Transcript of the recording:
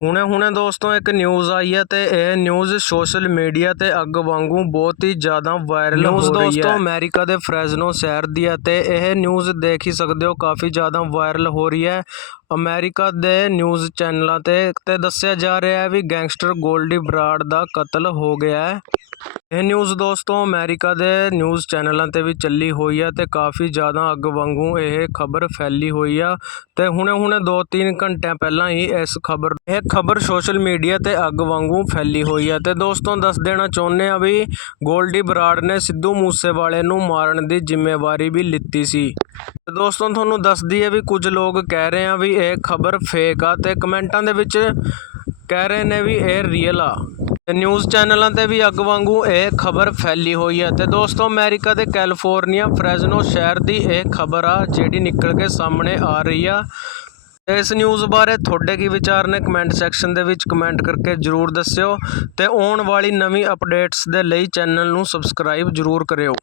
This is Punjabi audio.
ਹੁਣੇ ਹੁਣੇ ਦੋਸਤੋ ਇੱਕ ਨਿਊਜ਼ ਆਈ ਹੈ ਤੇ ਇਹ ਨਿਊਜ਼ ਸੋਸ਼ਲ ਮੀਡੀਆ ਤੇ ਅੱਗ ਵਾਂਗੂ ਬਹੁਤ ਹੀ ਜ਼ਿਆਦਾ ਵਾਇਰਲ ਹੋ ਰਹੀ ਹੈ। ਨਿਊਜ਼ ਦੋਸਤੋ ਅਮਰੀਕਾ ਦੇ ਫ੍ਰੈਜ਼ਨੋ ਸ਼ਹਿਰ ਦੀ ਹੈ ਤੇ ਇਹ ਨਿਊਜ਼ ਦੇਖ ਹੀ ਸਕਦੇ ਹੋ ਕਾਫੀ ਜ਼ਿਆਦਾ ਵਾਇਰਲ ਹੋ ਰਹੀ ਹੈ। ਅਮਰੀਕਾ ਦੇ ਨਿਊਜ਼ ਚੈਨਲਾਂ ਤੇ ਤੇ ਦੱਸਿਆ ਜਾ ਰਿਹਾ ਹੈ ਵੀ ਗੈਂਗਸਟਰ ਗੋਲਡੀ ਬਰਾੜ ਦਾ ਕਤਲ ਹੋ ਗਿਆ ਹੈ। ਇਹ ਨਿਊਜ਼ ਦੋਸਤੋ ਅਮਰੀਕਾ ਦੇ ਨਿਊਜ਼ ਚੈਨਲਾਂ ਤੇ ਵੀ ਚੱਲੀ ਹੋਈ ਆ ਤੇ ਕਾਫੀ ਜ਼ਿਆਦਾ ਅੱਗ ਵਾਂਗੂ ਇਹ ਖਬਰ ਫੈਲੀ ਹੋਈ ਆ ਤੇ ਹੁਣੇ ਹੁਣੇ 2-3 ਘੰਟਿਆਂ ਪਹਿਲਾਂ ਹੀ ਇਸ ਖਬਰ ਇਹ ਖਬਰ ਸੋਸ਼ਲ ਮੀਡੀਆ ਤੇ ਅੱਗ ਵਾਂਗੂ ਫੈਲੀ ਹੋਈ ਆ ਤੇ ਦੋਸਤੋ ਦੱਸ ਦੇਣਾ ਚਾਹੁੰਦੇ ਆ ਵੀ ਗੋਲਡੀ ਬਰਾੜ ਨੇ ਸਿੱਧੂ ਮੂਸੇਵਾਲੇ ਨੂੰ ਮਾਰਨ ਦੀ ਜ਼ਿੰਮੇਵਾਰੀ ਵੀ ਲਿੱਤੀ ਸੀ। ਤੇ ਦੋਸਤੋ ਤੁਹਾਨੂੰ ਦੱਸਦੀ ਹੈ ਵੀ ਕੁਝ ਲੋਕ ਕਹਿ ਰਹੇ ਆ ਵੀ ਇਹ ਖਬਰ ਫੇਕ ਆ ਤੇ ਕਮੈਂਟਾਂ ਦੇ ਵਿੱਚ ਕਹਿ ਰਹੇ ਨੇ ਵੀ ਇਹ ਰੀਅਲ ਆ। ਤੇ ਨਿਊਜ਼ ਚੈਨਲਾਂ ਤੇ ਵੀ ਅੱਗ ਵਾਂਗੂ ਇਹ ਖਬਰ ਫੈਲੀ ਹੋਈ ਹੈ। ਤੇ ਦੋਸਤੋ, ਅਮਰੀਕਾ ਦੇ ਕੈਲੀਫੋਰਨੀਆ ਫ੍ਰੈਜ਼ਨੋ ਸ਼ਹਿਰ ਦੀ ਇਹ ਖਬਰ ਆ, ਜਿਹੜੀ ਨਿਕਲ ਕੇ ਸਾਹਮਣੇ ਆ ਰਹੀ ਆ। ਇਸ ਨਿਊਜ਼ ਬਾਰੇ ਤੁਹਾਡੇ ਕੀ ਵਿਚਾਰ ਨੇ ਕਮੈਂਟ ਸੈਕਸ਼ਨ ਦੇ ਵਿੱਚ ਕਮੈਂਟ ਕਰਕੇ ਜਰੂਰ ਦੱਸਿਓ। ਤੇ ਆਉਣ ਵਾਲੀ ਨਵੀਂ ਅਪਡੇਟਸ ਦੇ ਲਈ ਚੈਨਲ ਨੂੰ ਸਬਸਕ੍ਰਾਈਬ ਜਰੂਰ ਕਰਿਓ।